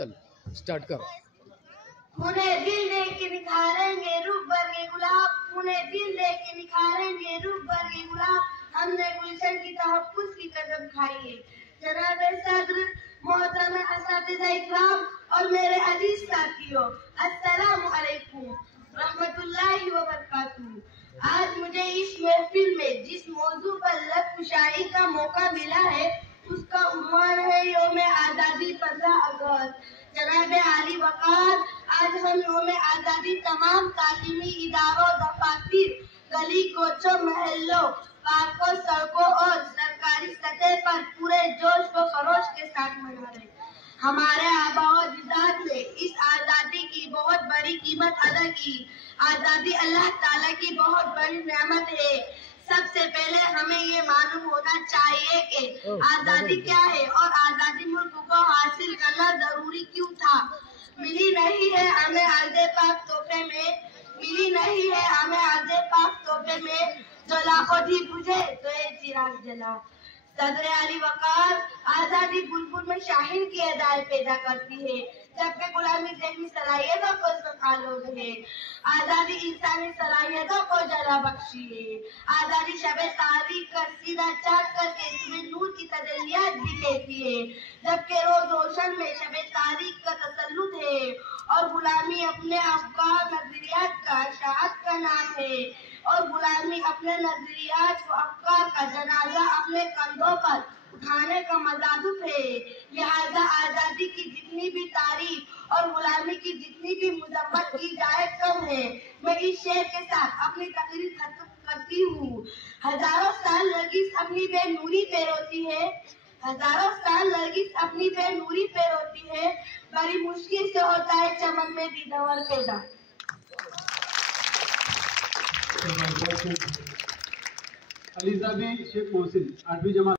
चल स्टार्ट कर. उन्हें दिल दे के निखारेंगे रूप भर के गुलाब, उन्हें दिल दे के निखारेंगे रूप भर के गुलाब. हमने गुलशन की तहफ्फुज़ की कसम खाई है. जनाब सदर, मोहतरम असातिज़ा इकराम और मेरे अजीज साथियों, अस्सलामु अलैकुम रहमतुल्लाहि व बरकातुहू. आज मुझे इस महफिल में जिस मौजू पर लफ्ज़ का मौका मिला है उसका उन्वान है यौम आज़ादी 15 अगस्त. जनाब आली वक़ार, आज हम यौम आज़ादी तमाम तालीमी इदारों, दफातर, गली कोचों, महल्लों, पार्कों, सड़कों और सरकारी सतह पर पूरे जोश व खरोश के साथ मना रहे. हमारे आबा और अजदाद ने इस आज़ादी की बहुत बड़ी कीमत अदा की. आज़ादी अल्लाह ताला की बहुत बड़ी नेमत है. सबसे पहले हमें ये मालूम होना चाहिए कि आज़ादी क्या है और आज़ादी मुल्क को हासिल करना जरूरी क्यों था. मिली नहीं है हमें अर्ज़े पाक तोहफे में, मिली नहीं है हमें अर्ज़े पाक तोहफे में, जो लाखों दी बुझे तो ये चिराग जला. सदर आली वक़ार, आज़ादी बुलबुल में शाहीन की अदाएं पैदा करती है, जबकि गुलामी ज़हनी सलाहियतों को आलोक है. आज़ादी इंसानी सलाहियतों को जला बख्शी है. आज़ादी शब तारीख का सीधा चाक करके इसमें नूर की तजल्लियात भी कहती है, जबकि रोज रोशन में शब तारीख का तसल्लुत है और गुलामी अपने अफकार नजरियात का शाहत का नाम है और गुलामी अपने नजरियात व अफकार का जनाजा अपने कंधों पर उठाने का मजादुफ है. लिहाजा आज़ादी की जितनी भी तारीफ और गुलामी की जितनी भी मजम्मत की जाए कम है. मैं इस शेर के साथ अपनी तकरीर खत्म करती हूँ. हजारों साल नरगिस अपनी बेनूरी पे रोती है, हजारों साल नरगिस अपनी बेनूरी पे रोती है, बड़ी मुश्किल से होता है चमन में दीदार पैदा. अलीज़ाबी शेख मोहसिन 8वीं जमात